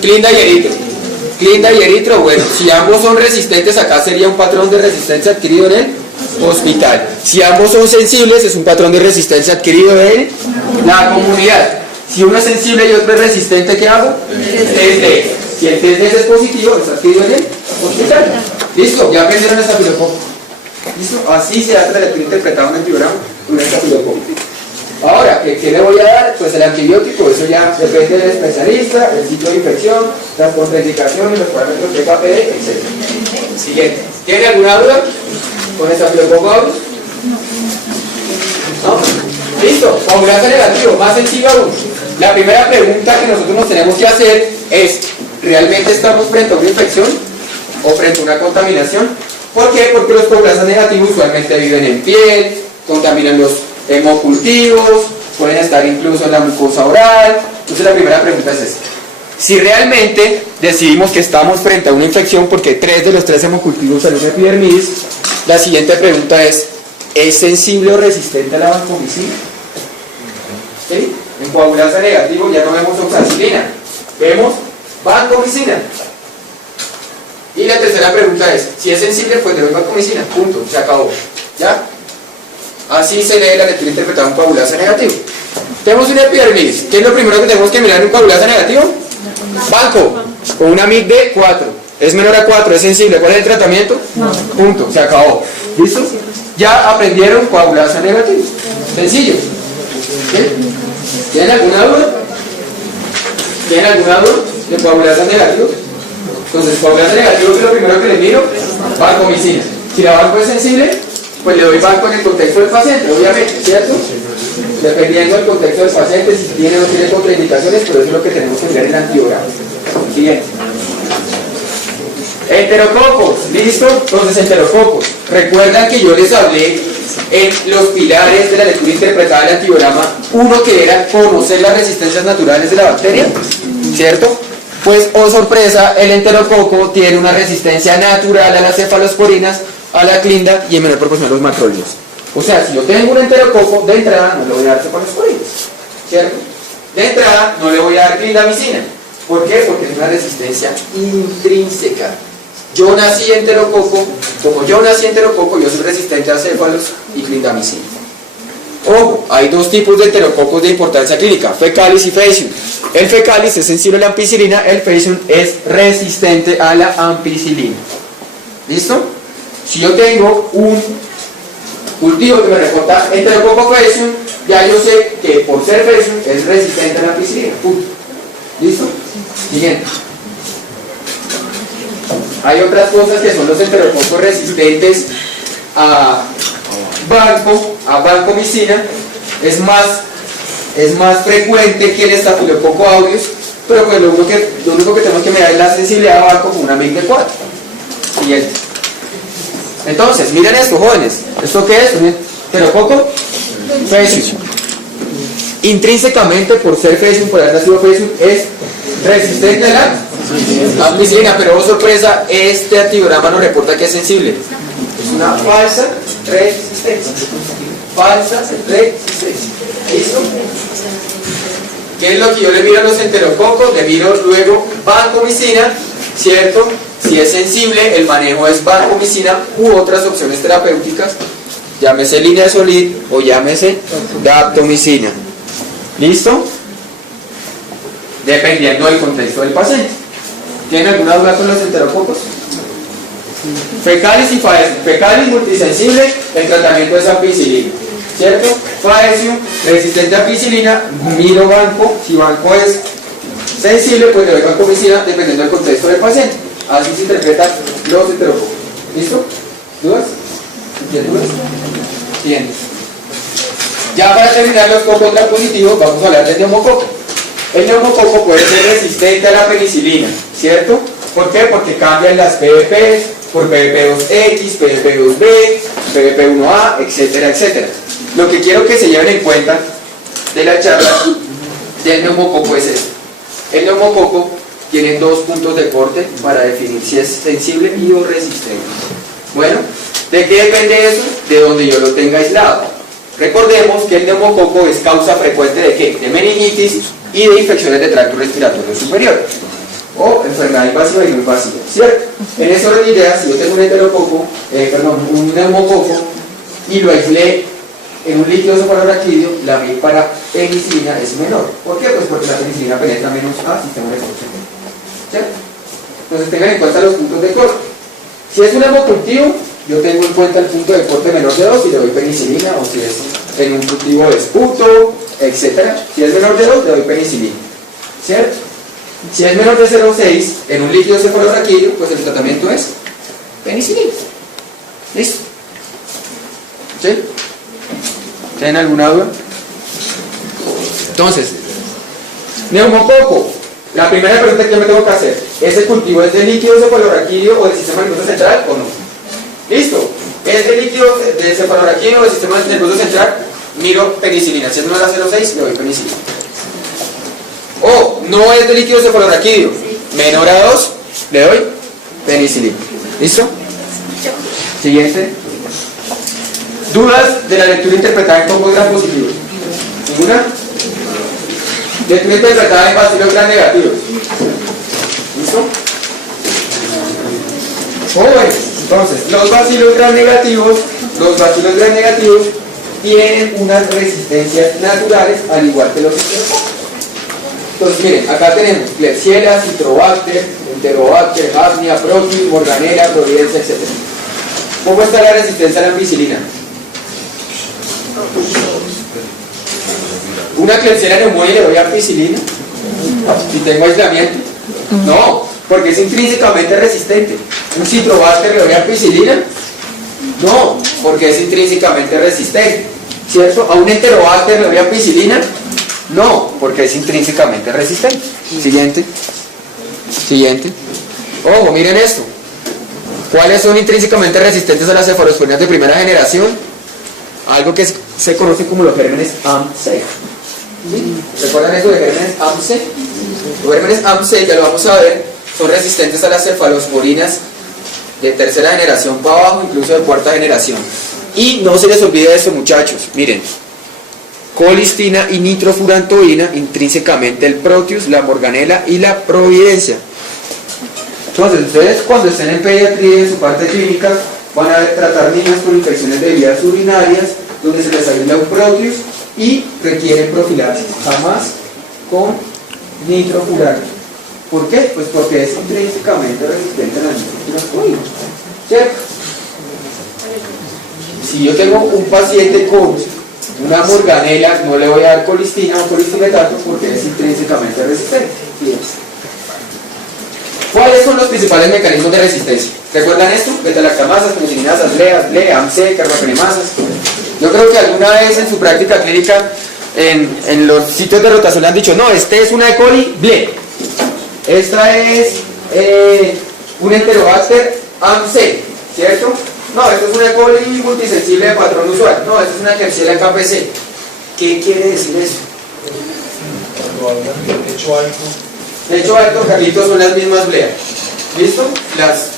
Clinda y eritro. Clinda y eritro, bueno, si ambos son resistentes, acá sería un patrón de resistencia adquirido en el hospital. Si ambos son sensibles, es un patrón de resistencia adquirido en la comunidad. Si uno es sensible y otro es resistente, ¿qué hago? Test D. Si el test D es positivo, es adquirido en el hospital. ¿Listo? ¿Ya aprendieron estafilococo? ¿Listo? Así se hace la lectura interpretada en el diagrama con un estafilococo. Ahora, ¿qué le voy a dar? Pues el antibiótico, eso ya depende del especialista, el ciclo de infección, las contraindicaciones, los parámetros de KPD, etc. Siguiente. ¿Tiene alguna duda con el estafilococo aureus? ¿No? Listo. Coagulante negativo, más sencillo aún. La primera pregunta que nosotros nos tenemos que hacer es, ¿realmente estamos frente a una infección o frente a una contaminación? ¿Por qué? Porque los coagulantes negativos usualmente viven en piel, contaminan los hemocultivos, pueden estar incluso en la mucosa oral. Entonces la primera pregunta es esta: si realmente decidimos que estamos frente a una infección porque 3 de los 3 hemocultivos son epidermidis, la siguiente pregunta es sensible o resistente a la vancomicina? ¿Sí? En coagulante negativo ya no vemos oxacilina, vemos vancomicina. Y la tercera pregunta es, si es sensible, pues le doy vancomicina, punto, se acabó. ¿Ya? Así se lee la lectura interpretada en un coagulase negativo. Tenemos una epidermidis. ¿Qué es lo primero que tenemos que mirar en un coagulase negativo? Banco, con una MIC de 4. Es menor a 4, es sensible. ¿Cuál es el tratamiento? Punto, se acabó. ¿Listo? Ya aprendieron coagulase negativo. Sencillo. ¿Sí? ¿Tienen alguna duda? ¿Tienen alguna duda de coagulase negativo? Entonces, coagulante negativo, que es lo primero que le miro, vancomicina. Si la banco es sensible, pues le doy banco en el contexto del paciente, obviamente, ¿cierto? Dependiendo del contexto del paciente, si tiene o no tiene contraindicaciones, pero eso es lo que tenemos que mirar en el antibiograma. Siguiente. Enterococos, ¿listo? Entonces, enterococos. Recuerdan que yo les hablé en los pilares de la lectura interpretada del antibiograma, uno que era conocer las resistencias naturales de la bacteria, ¿cierto? Pues, oh sorpresa, el enterococo tiene una resistencia natural a las cefalosporinas, a la clinda y en menor proporción a los macrólidos. O sea, si yo tengo un enterococo, de entrada no le voy a dar cefalosporinas, ¿cierto? De entrada no le voy a dar clindamicina. ¿Por qué? Porque es una resistencia intrínseca. Yo nací enterococo, como yo nací enterococo, yo soy resistente a céfalos y clindamicina. Ojo, hay dos tipos de enterococos de importancia clínica, fecalis y faecium. El fecalis es sensible a la ampicilina, el faecium es resistente a la ampicilina. ¿Listo? Si yo tengo un cultivo que me reporta enterococo faecium, ya yo sé que por ser faecium es resistente a la ampicilina. Punto. ¿Listo? Siguiente. Hay otras cosas que son los enterococos resistentes a vancomicina. Es más frecuente que el estafilococo aureus, pero pues lo único que tenemos que mirar es la sensibilidad a banco con una MIC de 4. Siguiente. Entonces, miren esto, jóvenes. ¿Esto qué es? Un enterococo faecium. Intrínsecamente, por ser faecium, por haber nacido faecium, es resistente a la ampicilina, pero oh sorpresa, este antibiograma nos reporta que es sensible. Es una falsa resistencia. Falsa resistencia. ¿Listo? ¿Qué es lo que yo le miro a los enterococos? Le miro luego vancomicina, ¿cierto? Si es sensible, el manejo es vancomicina u otras opciones terapéuticas, llámese linezolid o llámese daptomicina. ¿Listo? Dependiendo del contexto del paciente. ¿Tienen alguna duda con los enterococos? Fecalis y faecium. Fecalis multisensible, el tratamiento es ampicilina, ¿cierto? Faecium, resistente a ampicilina, miro banco. Si banco es sensible, pues le doy vancomicina dependiendo del contexto del paciente. Así se interpretan los enterococos. ¿Listo? ¿Dudas? ¿Tienen dudas? Bien. Ya para terminar los cocos contrapositivos, vamos a hablar del neumococo. El neumococo puede ser resistente a la penicilina, ¿cierto? ¿Por qué? Porque cambian las PVPs por PVP2X, PVP2B, PVP1A, etcétera, etcétera. Lo que quiero que se lleven en cuenta de la charla del neumococo es esto. El neumococo tiene dos puntos de corte para definir si es sensible y o resistente. Bueno, ¿de qué depende eso? De donde yo lo tenga aislado. Recordemos que el neumococo es causa frecuente ¿de qué? De meningitis, y de infecciones de tracto respiratorio superior o enfermedad invasiva y no invasiva, ¿cierto? En ese orden de ideas, si yo tengo un neumococo y lo aislé en un líquido cefalorraquídeo, la B para penicilina es menor. ¿Por qué? Pues porque la penicilina penetra menos al sistema nervioso, ¿cierto? Entonces tengan en cuenta los puntos de corte. Si es un hemocultivo, yo tengo en cuenta el punto de corte menor de 2 y le doy penicilina, o si es en un cultivo de esputo, etc. Si es menor de 2, le doy penicilina, ¿cierto? Si es menor de 0,6 en un líquido cefalorraquídeo, pues el tratamiento es penicilina. ¿Listo? ¿Sí? ¿Tienen alguna duda? Entonces, neumococo. La primera pregunta que yo me tengo que hacer: ¿ese cultivo es de líquido cefalorraquídeo o del sistema nervioso central o no? ¿Listo? ¿Es de líquido de cefalorraquídeo o del sistema nervioso central? Miro penicilina. Si es menor a 0,6, le doy penicilina. O no es de líquido cefalorraquídeo, menor a 2, le doy penicilina. ¿Listo? Siguiente. ¿Dudas de la lectura interpretada en combos gram positivos? ¿Ninguna? Lectura interpretada en bacilos gram negativos. ¿Listo? Bueno, entonces, los bacilos gram negativos tienen unas resistencias naturales al igual que los enterococos. Entonces, miren, acá tenemos Klebsiella, Citrobacter, Enterobacter, Hafnia, Proteus, Morganella, Providencia, etc. ¿Cómo está la resistencia a la ampicilina? ¿Una Klebsiella neumonía le doy ampicilina? ¿Si tengo aislamiento? No, porque es intrínsecamente resistente. ¿Un Citrobacter le doy ampicilina? No, porque es intrínsecamente resistente, ¿cierto? ¿A un Enterobacter le doy ampicilina? No, porque es intrínsecamente resistente. Siguiente. Ojo, miren esto. ¿Cuáles son intrínsecamente resistentes a las cefalosporinas de primera generación? Algo que se conoce como los gérmenes AM6. ¿Sí? ¿Recuerdan eso de gérmenes AM6? Los gérmenes AM6, ya lo vamos a ver, son resistentes a las cefalosporinas de tercera generación para abajo, incluso de cuarta generación. Y no se les olvide esto, muchachos. Miren, colistina y nitrofurantoína, intrínsecamente el Proteus, la Morganella y la Providencia. Entonces, ustedes cuando estén en pediatría, en su parte clínica, van a tratar niños con infecciones de vías urinarias, donde se les aísla un Proteus y requieren profilaxis, jamás con nitrofurano. ¿Por qué? Pues porque es intrínsecamente resistente a la nitrofurantoína, ¿cierto? Si yo tengo un paciente con una Morganella, no le voy a dar colistina o colistimetato porque es intrínsecamente resistente. Bien. ¿Cuáles son los principales mecanismos de resistencia? ¿Recuerdan esto? Beta-lactamasas, penicilinasas, LEAS, AMC, carbapenemasas. Yo creo que alguna vez en su práctica clínica en los sitios de rotación le han dicho: no, este es una E. coli, ble. Esta es un Enterobacter AMC, ¿cierto? No, esto es una E. coli multisensible de patrón usual. No, esto es una Klebsiella KPC. ¿Qué quiere decir eso? De hecho alto, Carlitos, son las mismas bleas. ¿Listo? Las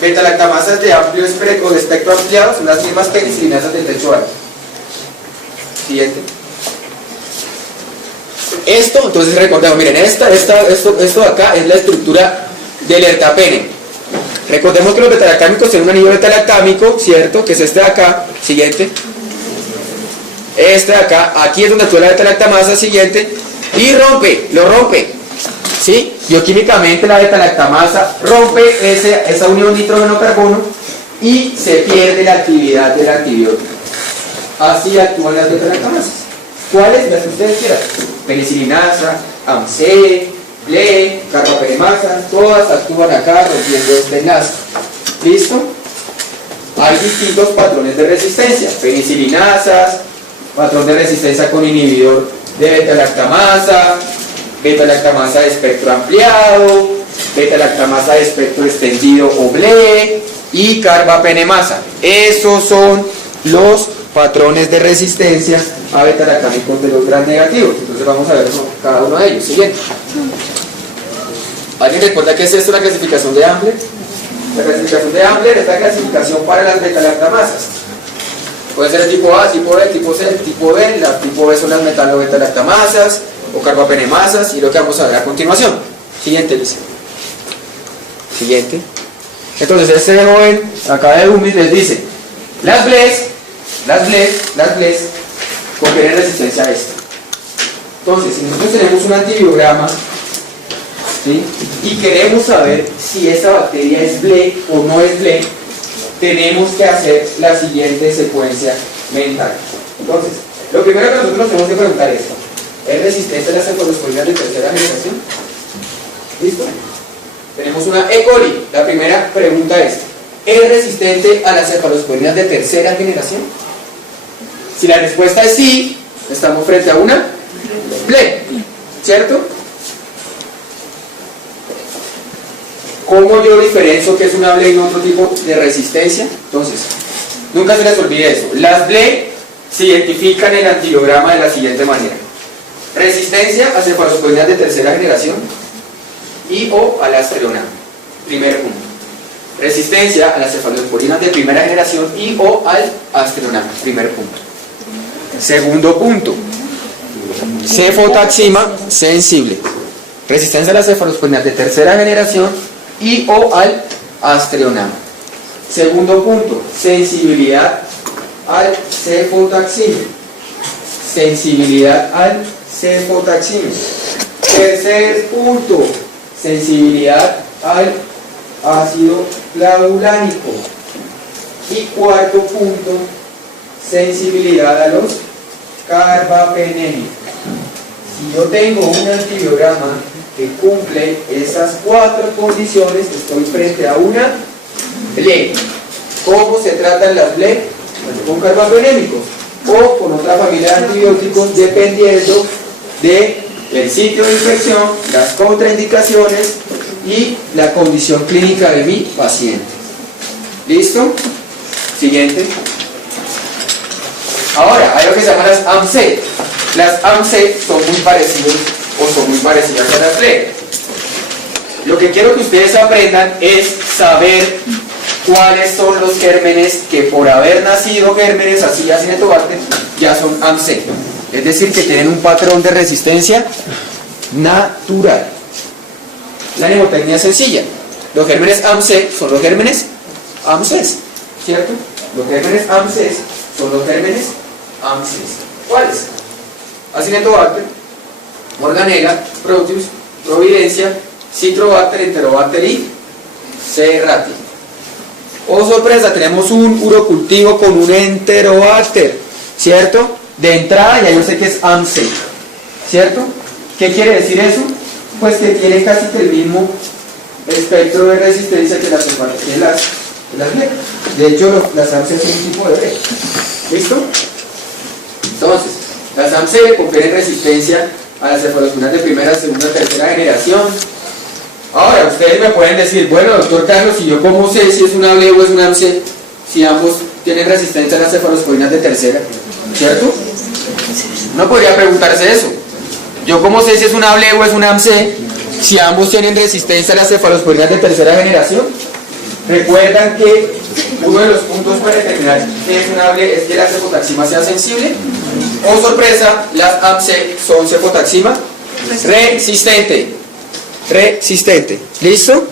beta-lactamasas de amplio espectro, de espectro ampliado, son las mismas penicilinasas del techo alto. Siguiente. Esto, entonces recordemos, miren, esto de acá es la estructura del ertapene. Recordemos que los beta-lactámicos tienen un anillo beta-lactámico, ¿cierto? Que es este de acá. Siguiente. Este de acá, aquí es donde actúa la beta-lactamasa. Siguiente. Y lo rompe, ¿sí? Bioquímicamente la beta-lactamasa rompe esa unión nitrógeno-carbono y se pierde la actividad del antibiótico. Así actúan las beta-lactamasas. ¿Cuáles? Las que ustedes quieran. Penicilinasa, AMC, LE, carbapenemasa, todas actúan acá rompiendo este enlace. ¿Listo? Hay distintos patrones de resistencia. Penicilinasas, patrón de resistencia con inhibidor de beta-lactamasa, beta-lactamasa de espectro ampliado, beta-lactamasa de espectro extendido o BLE y carbapenemasa. Esos son los patrones de resistencia a beta-lactámicos de los gram negativos. Entonces vamos a ver cada uno de ellos. Siguiente. ¿Alguien recuerda qué es esto, la clasificación de Ambler? La clasificación de Ambler es la clasificación para las beta-lactamasas. Puede ser el tipo A, tipo B, tipo C, el tipo B. La tipo B son las metalo-beta-lactamasas, o carbapenemasas, y lo que vamos a ver a continuación. Siguiente, Luis. Siguiente. Entonces, este joven acá de UMIS les dice, las BLES confieren resistencia a esto. Entonces, si nosotros tenemos un antibiograma, ¿sí?, y queremos saber si esa bacteria es BLE o no es BLE, tenemos que hacer la siguiente secuencia mental. Entonces, lo primero que nosotros nos tenemos que preguntar es resistente a las cefalosporinas de tercera generación. ¿Listo? Tenemos una E. coli. La primera pregunta ¿es resistente a las cefalosporinas de tercera generación? Si la respuesta es sí, estamos frente a una BLE, ¿cierto? ¿Cómo yo diferencio que es una BLE y no otro tipo de resistencia? Entonces, nunca se les olvide eso. Las BLE se identifican en el antibiograma de la siguiente manera: resistencia a cefalosporinas de tercera generación y o a la astreonama. Primer punto. Resistencia a las cefalosporinas de primera generación y o al astreonama. Primer punto. Segundo punto. Cefotaxima sensible. Resistencia a las cefalosporinas de tercera generación y o al astreonama. Segundo punto. Sensibilidad al cefotaxima. Sensibilidad al cefotaxima. Tercer punto. Sensibilidad al ácido clavulánico. Y cuarto punto, sensibilidad a los carbapenémicos. Si yo tengo un antibiograma que cumple esas cuatro condiciones, estoy frente a una BLE. ¿Cómo se tratan las BLE? Con carbapenémicos o con otra familia de antibióticos, dependiendo del sitio de infección, las contraindicaciones y la condición clínica de mi paciente. ¿Listo? Siguiente. Ahora, hay lo que se llama las AMC. Las AMC son muy parecidas a las BLE. Lo que quiero que ustedes aprendan es saber cuáles son los gérmenes que, por haber nacido gérmenes así Acinetobacter, ya son AMC. Es decir, que tienen un patrón de resistencia natural. La mnemotecnia es sencilla. Los gérmenes AMC son los gérmenes AMCs, ¿cierto? Los gérmenes AMCs son los gérmenes AMCs. ¿Cuáles? Acinetobacter, Morganella, Proteus, Providencia, Citrobacter, Enterobacter y Serratia. Oh sorpresa, tenemos un urocultivo con un Enterobacter, ¿cierto? De entrada ya yo sé que es AMC, ¿cierto? ¿Qué quiere decir eso? Pues que tiene casi que el mismo espectro de resistencia que las BLE. De hecho, las AMC son un tipo de BLE. ¿Listo? Entonces, las AMC confieren resistencia a las cefalosporinas de primera, segunda, tercera generación. Ahora, ustedes me pueden decir, bueno, doctor Carlos, ¿y yo cómo sé si es una BLE o es una AMC? Si ambos tienen resistencia a las cefalosporinas de tercera, ¿cierto? No podría preguntarse eso. ¿Yo cómo sé si es una BLE o es una AMC si ambos tienen resistencia a las cefalosporinas de tercera generación? Recuerdan que uno de los puntos para determinar que es una BLE es que la cefotaxima sea sensible. Oh sorpresa, las AMC son cefotaxima resistente. ¿Listo?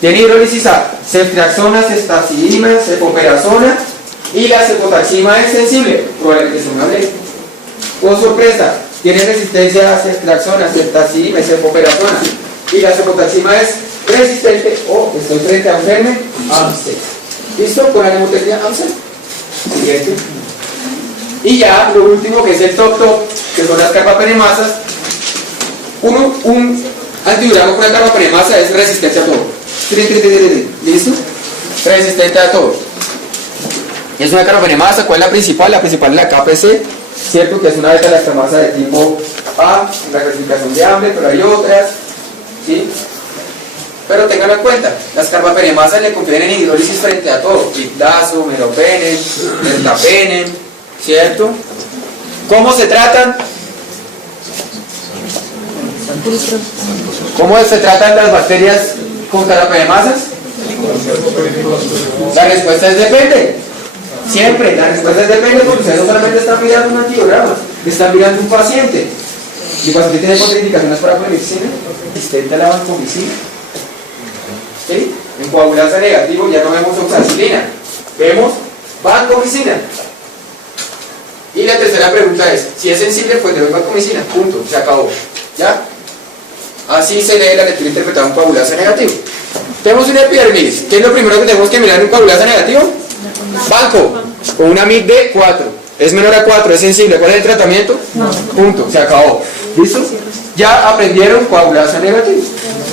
Tiene hidrolisizar ceftriaxona, ceftazidima, cefoperazona, y la cefotaxima es sensible, probablemente es una BLE. Oh sorpresa, tiene resistencia a ceftriaxona, ceftazidima y cefoperazona, y la cefotaxima es resistente, estoy frente a un germen AMC. ¿Listo? Con la mnemotecnia AMC. Siguiente. Y ya lo último, que es el top, que son las carbapenemasas. Un antibiograma con la carbapenemasa es resistente a todo. ¿Listo? Resistente a todo. Es una carbapenemasa. ¿Cuál es la principal? La principal es la KPC, ¿cierto? Que es una beta-lactamasa de tipo A, en la clasificación de Ambler, pero hay otras, ¿sí? Pero ténganlo en cuenta, las carbapenemasas le confieren en hidrólisis frente a todo: piptazo, meropenem, ertapenem, ¿cierto? ¿Cómo se tratan? ¿Cómo se tratan las bacterias con carbapenemasas? La respuesta es depende. Siempre, la respuesta es depende, porque ustedes no solamente están mirando un antibiograma, están mirando un paciente. ¿Y el paciente tiene contraindicaciones para poliomielina? ¿Resistente a la vancomicina? ¿Sí? En coagulasa negativo ya no vemos oxacilina, vemos vancomicina. Y la tercera pregunta es, si es sensible, pues le doy vancomicina, punto, se acabó. ¿Ya? Así se lee la lectura interpretada en coagulasa negativo. Tenemos una epidermis. ¿Qué es lo primero que tenemos que mirar en coagulasa negativo? Banco, con una MIC de 4. Es menor a 4, es sensible. ¿Cuál es el tratamiento? No. Punto, se acabó. ¿Listo? Ya aprendieron coagulasa negativo.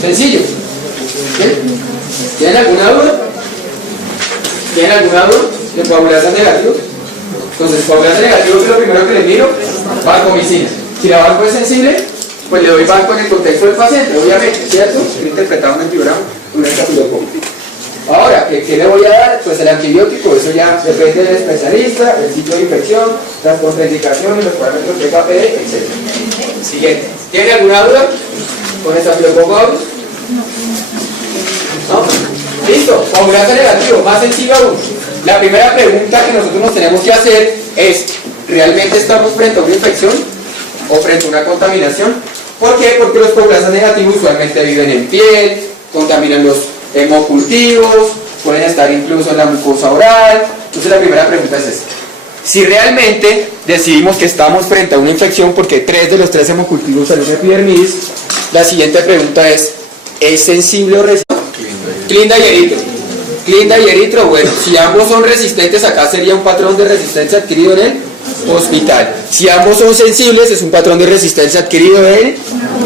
Sencillo. ¿Sí? ¿Tienen alguna duda? ¿Tienen alguna duda de coagulasa negativo? Entonces, coagulasa negativo es lo primero que les miro, vancomicina. Si la banco es sensible, pues le doy banco en el contexto del paciente, obviamente, ¿cierto? He interpretado un antigrama, un estafilococo. Ahora, ¿qué le voy a dar? Pues el antibiótico, eso ya depende del especialista, el sitio de infección, las contraindicaciones, los parámetros de KPD, etc. Siguiente. ¿Tiene alguna duda con estafilococo aureus? ¿No? Listo, coagulasa negativo, más sencillo aún. La primera pregunta que nosotros nos tenemos que hacer es, ¿realmente estamos frente a una infección o frente a una contaminación? ¿Por qué? Porque los coagulasas negativos usualmente viven en piel, contaminan los hemocultivos, pueden estar incluso en la mucosa oral. Entonces la primera pregunta es esta. Si realmente decidimos que estamos frente a una infección porque 3 de los 3 hemocultivos son epidermis, la siguiente pregunta es sensible o resistente? Clinda y eritro. Clinda y eritro, bueno, si ambos son resistentes, acá sería un patrón de resistencia adquirido en el hospital. Si ambos son sensibles, es un patrón de resistencia adquirido en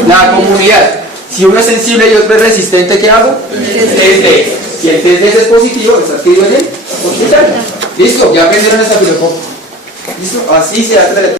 la comunidad. Si uno es sensible y otro es resistente, ¿qué hago? Test D. Si el test D es positivo, está adquirido en el hospital. ¿Listo? ¿Ya aprendieron estafilococo? ¿Listo? Así se hace la